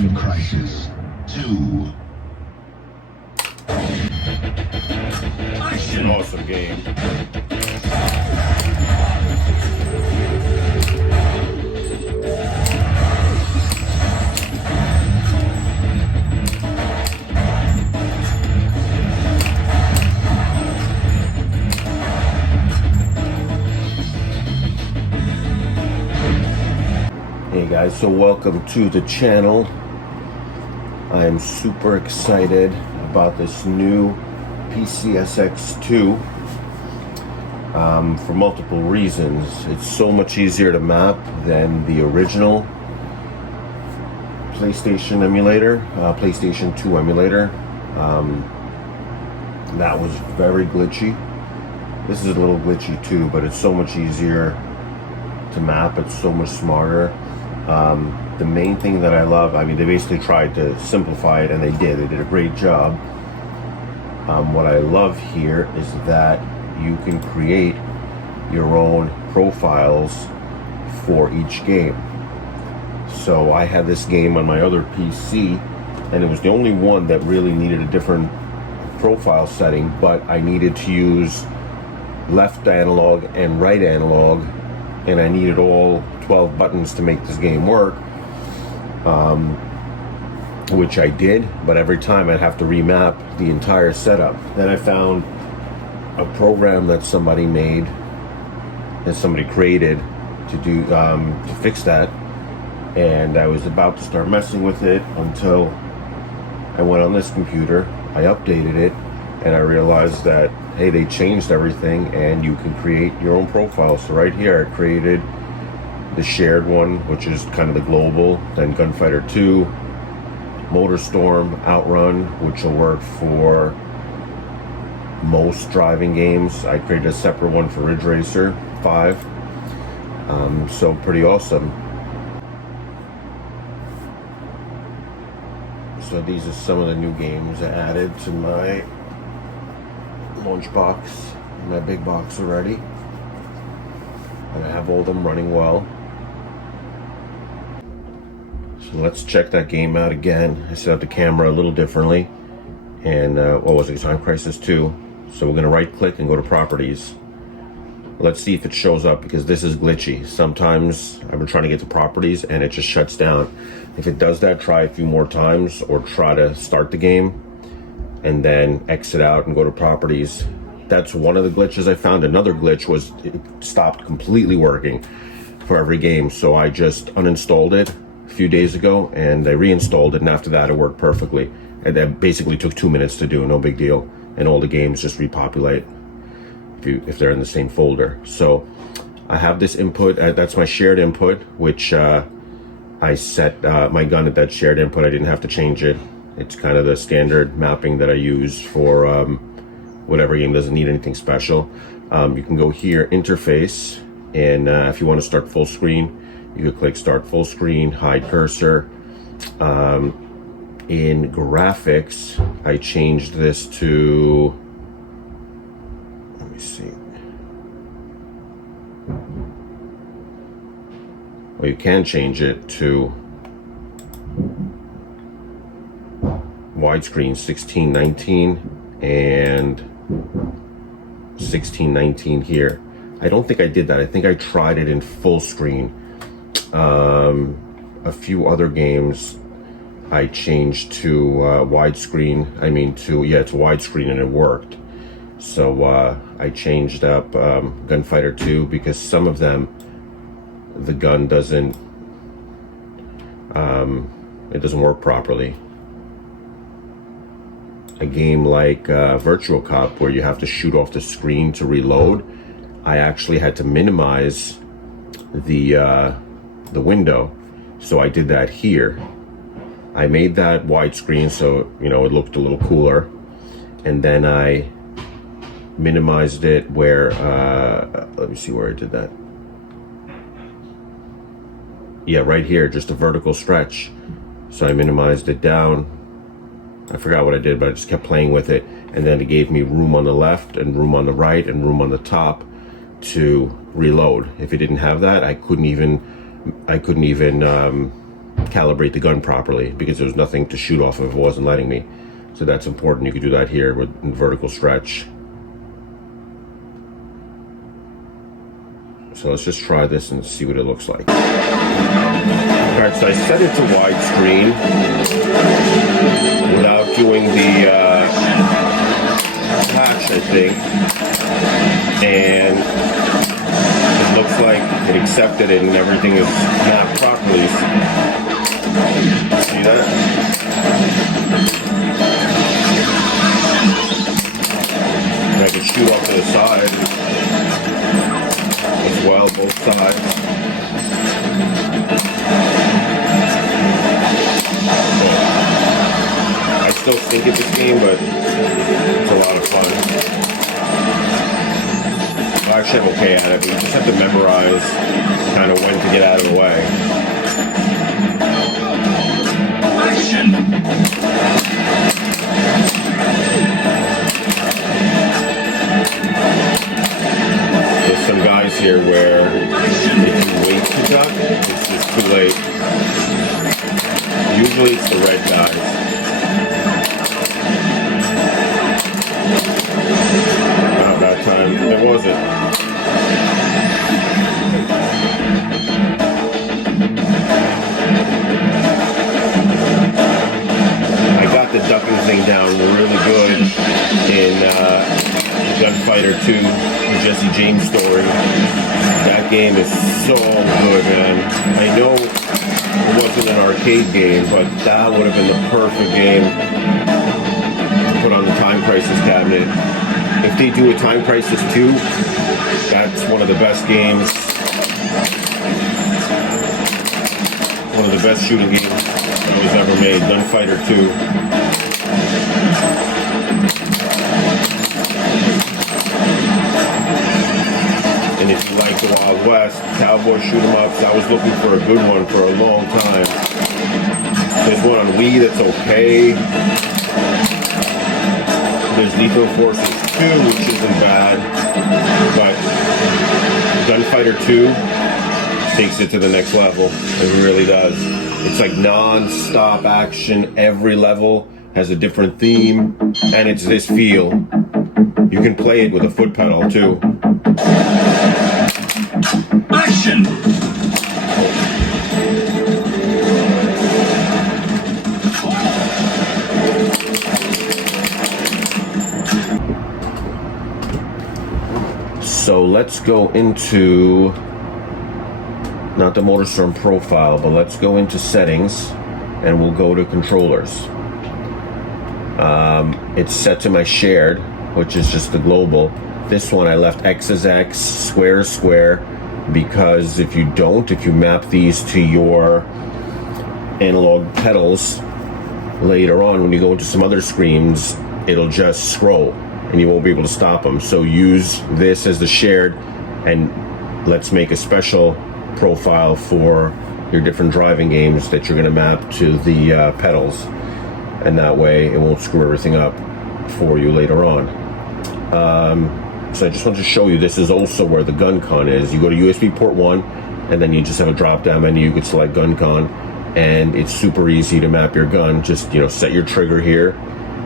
Time Crisis 2. An awesome game. Hey guys, so welcome to the channel. I am super excited about this new ps2 for multiple reasons. It's so much easier to map than the original PlayStation emulator, PlayStation 2 emulator. That was very glitchy. This is a little glitchy too, but it's so much easier to map. It's so much smarter. The main thing that I love, I mean, they basically tried to simplify it, and they did a great job. What I love here is that you can create your own profiles for each game. So I had this game on my other PC, and it was the only one that really needed a different profile setting, but I needed to use left analog and right analog, and I needed all 12 buttons to make this game work, which I did, but every time I'd have to remap the entire setup. Then I found a program that somebody made, that somebody created to do to fix that, and I was about to start messing with it until I went on this computer, I updated it, and I realized that, hey, they changed everything and you can create your own profile. So right here I created the shared one, which is kind of the global, then Gunfighter 2, Motorstorm, Outrun, which will work for most driving games. I created a separate one for Ridge Racer 5. So pretty awesome. So these are some of the new games I added to my lunchbox, my big box already. And I have all of them running well. So let's check that game out again. I set up the camera a little differently. And what was it? Time Crisis 2. So we're going to right click and go to Properties. Let's see if it shows up, because this is glitchy. Sometimes I've been trying to get to Properties and it just shuts down. If it does that, try a few more times, or try to start the game and then exit out and go to Properties. That's one of the glitches I found. Another glitch was it stopped completely working for every game. So I just uninstalled it a few days ago and I reinstalled it, and after that it worked perfectly. And that basically took 2 minutes to do, no big deal. And all the games just repopulate if they're in the same folder. So I have this input, that's my shared input, which I set my gun at that shared input. I didn't have to change it. It's kind of the standard mapping that I use for whatever game doesn't need anything special. You can go here, interface, and if you want to start full screen, you could click start full screen, hide cursor. In graphics, I changed this to, let me see. Well, you can change it to widescreen 16:19 and 16:19 here. I don't think I did that. I think I tried it in full screen. A few other games I changed to widescreen. I mean to widescreen, and it worked. So I changed up Gunfighter 2, because some of them the gun doesn't it doesn't work properly. A game like Virtual Cop, where you have to shoot off the screen to reload, I actually had to minimize the window. So I did that here. I made that widescreen so it looked a little cooler, and then I minimized it where let me see where I did that. Yeah, right here, just a vertical stretch. So I minimized it down. I forgot what I did, but I just kept playing with it, and then it gave me room on the left and room on the right and room on the top to reload. If it didn't have that, I couldn't even calibrate the gun properly, because there was nothing to shoot off of if it wasn't letting me. So that's important. You could do that here with vertical stretch. So let's just try this and see what it looks like. Alright, so I set it to widescreen without doing the patch, I think. And it looks like it accepted it and everything is mapped properly. See that? And I can shoot off to the side as well, both sides. I still stink at this game, but it's a lot of fun. Well, actually, I'm okay at it, but you just have to memorize kind of when to get out of the way. Action! There's some guys here where if you wait to duck, it's just too late. Usually it's the red guys. Not that time. It wasn't. I got the ducking thing down really good in Gunfighter 2, the Jesse James story. That game is so good, man. I know it wasn't an arcade game, but that would have been the perfect game to put on the Time Crisis cabinet. If they do a Time Crisis 2, that's one of the best games. One of the best shooting games that was ever made. Gunfighter 2. And if you like the Wild West, cowboy shoot 'em ups, I was looking for a good one for a long time. There's one on Wii that's okay. There's Lethal Forces 2, which isn't bad. But Gunfighter 2 takes it to the next level. It really does. It's like non-stop action. Every level has a different theme, and it's this feel. You can play it with a foot pedal too. Action! So let's go into, not the MotorStorm profile, but let's go into settings, and we'll go to controllers. It's set to my shared, which is just the global. This one I left X as X, square is square, because if you map these to your analog pedals later on, when you go into some other screens, it'll just scroll and you won't be able to stop them. So use this as the shared, and let's make a special profile for your different driving games that you're going to map to the pedals, and that way it won't screw everything up for you later on. So I just want to show you, this is also where the gun con is. You go to USB port 1, and then you just have a drop down menu. You could select gun con, and it's super easy to map your gun. Just, set your trigger here.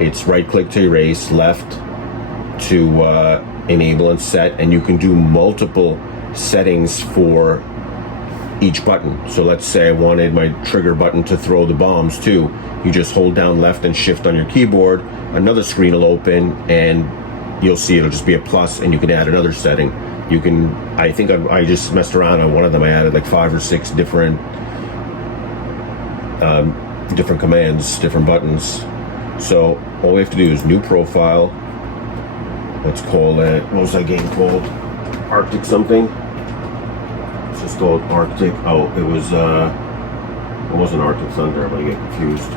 It's right click to erase, left to enable and set, and you can do multiple settings for each button. So let's say I wanted my trigger button to throw the bombs too. You just hold down left and shift on your keyboard. Another screen will open, and you'll see it'll just be a plus, and you can add another setting. You can, I think I just messed around on one of them. I added like 5 or 6 different commands, different buttons. So all we have to do is new profile. Let's call it, what was that game called? Arctic something? It's just called Arctic. Oh, it wasn't Arctic Thunder. I'm gonna get confused.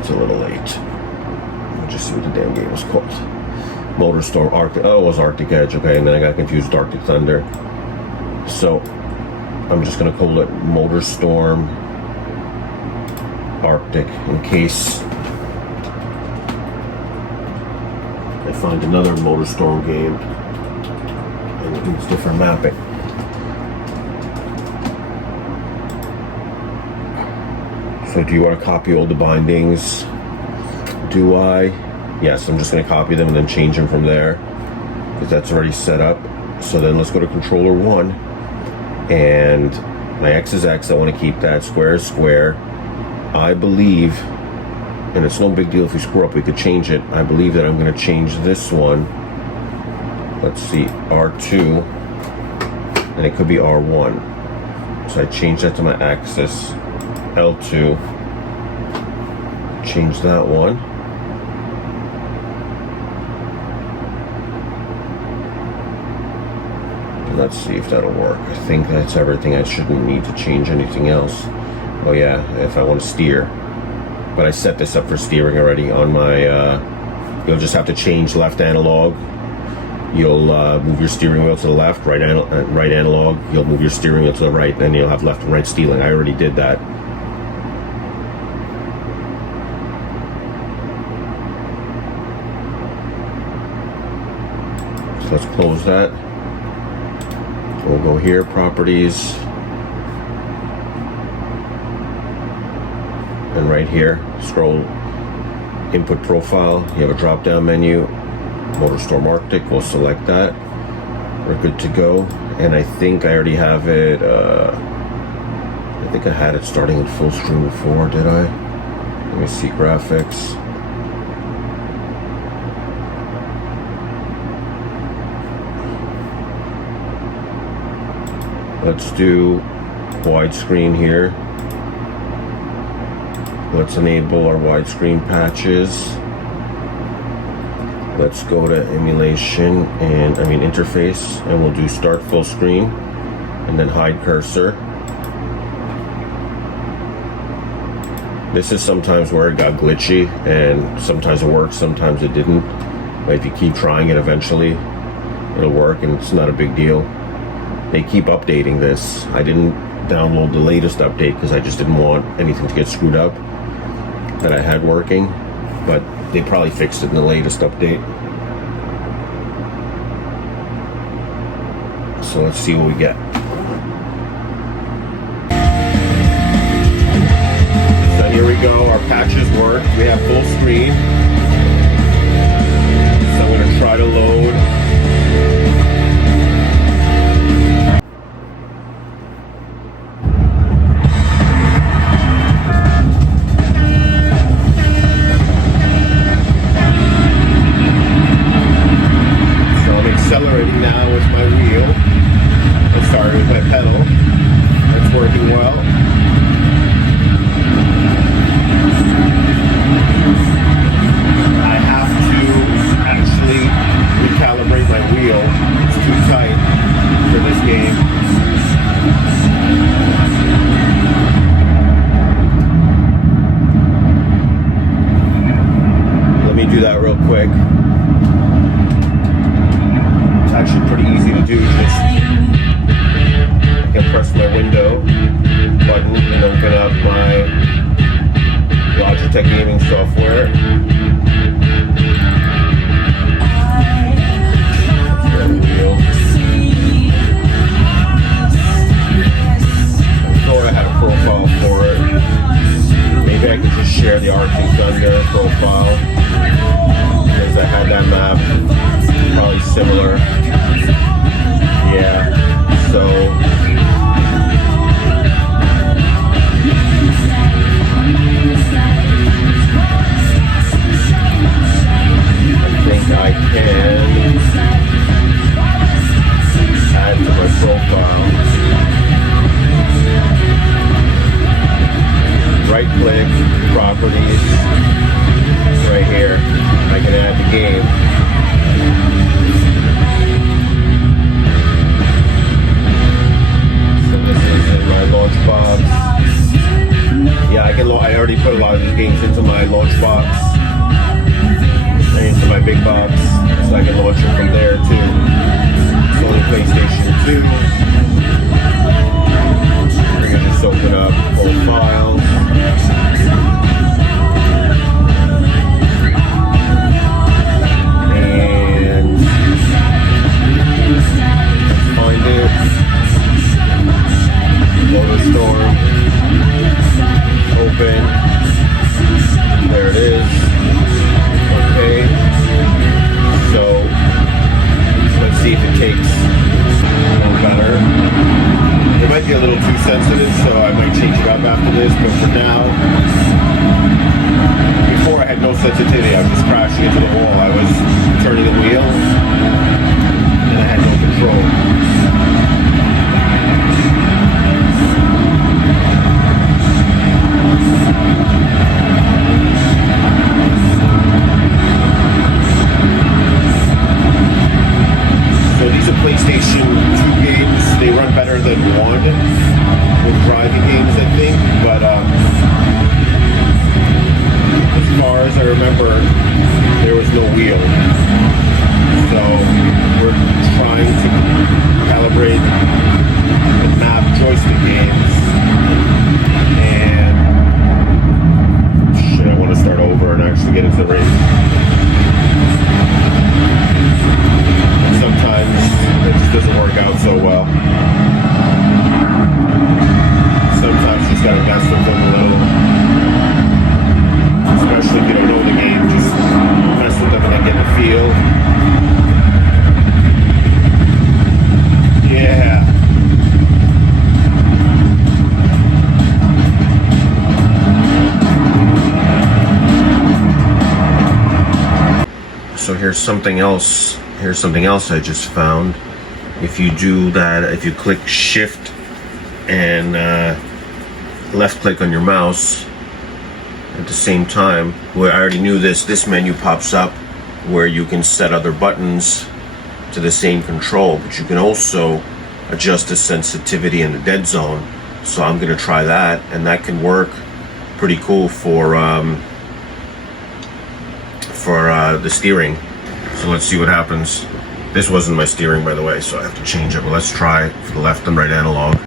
It's a little late. Let me just see what the damn game was called. MotorStorm Arctic. Oh, it was Arctic Edge. Okay, and then I got confused with Arctic Thunder. So I'm just gonna call it MotorStorm Arctic in case I find another MotorStorm game and it's different mapping. So do you want to copy all the bindings? Do I? Yes, I'm just going to copy them and then change them from there, because that's already set up. So then let's go to controller 1, and my X is X, I want to keep that, square is square. I believe, and it's no big deal if we screw up, we could change it. I believe that I'm going to change this one. Let's see, R2, and it could be R1. So I change that to my axis, L2, change that one. Let's see if that'll work. I think that's everything. I shouldn't need to change anything else. Oh yeah, if I want to steer. But I set this up for steering already on my, you'll just have to change left analog. You'll move your steering wheel to the left, right analog. You'll move your steering wheel to the right, then you'll have left and right steering. I already did that. So let's close that. We'll go here, properties, and right here, scroll input profile. You have a drop down menu, MotorStorm Arctic, we'll select that. We're good to go. And I think I already have it, I think I had it starting in full screen before, did I? Let me see, graphics. Let's do widescreen here. Let's enable our widescreen patches. Let's go to emulation and interface, and we'll do start full screen and then hide cursor. This is sometimes where it got glitchy, and sometimes it works, sometimes it didn't. But if you keep trying it, eventually it'll work, and it's not a big deal. They keep updating this. I didn't download the latest update because I just didn't want anything to get screwed up that I had working, but they probably fixed it in the latest update. So let's see what we get. So here we go, our patches work. We have full screen. So I'm gonna try to load. Accelerating now with my wheel. Let's start with my pedal. That's working well. I have to actually recalibrate my wheel. It's too tight for this game. Let me do that real quick. Actually pretty easy to do. Just I can press my window button and open up my Logitech gaming software. I thought I had a profile for it. Maybe I could just share the Arctic Thunder profile, because I had that map. Probably similar. Yeah, so I think I can add to my profile. Right click, properties, right here. I can add the game. My launch box. Yeah, I already put a lot of these games into my launch box and into my big box, so I can launch them from there too. It's only PlayStation 2. We're gonna just open up all files. And find it. MotorStorm, open. There it is. Okay. So let's see if it takes a little better. It might be a little too sensitive, so I might change it up after this, but for now, before I had no sensitivity, I was just crashing into the wall. I was turning the wheel, and I had no control. So these are PlayStation 2 games. They run better than one with driving games, I think. But as far as I remember, there was no wheel. So we're trying to calibrate the map joystick games. And shit, I want to start over and actually get into the race. Sometimes it just doesn't work out so well. Sometimes you just gotta mess with them a little. Especially if you don't know the game, just mess with them and then get the feel. Yeah. So here's something else. Here's something else I just found. If you do that, if you click shift and left click on your mouse at the same time, where I already knew this menu pops up where you can set other buttons to the same control, but you can also adjust the sensitivity and the dead zone. So I'm gonna try that, and that can work pretty cool for the steering. So let's see what happens. This wasn't my steering, by the way, so I have to change it. But let's try for the left and right analog.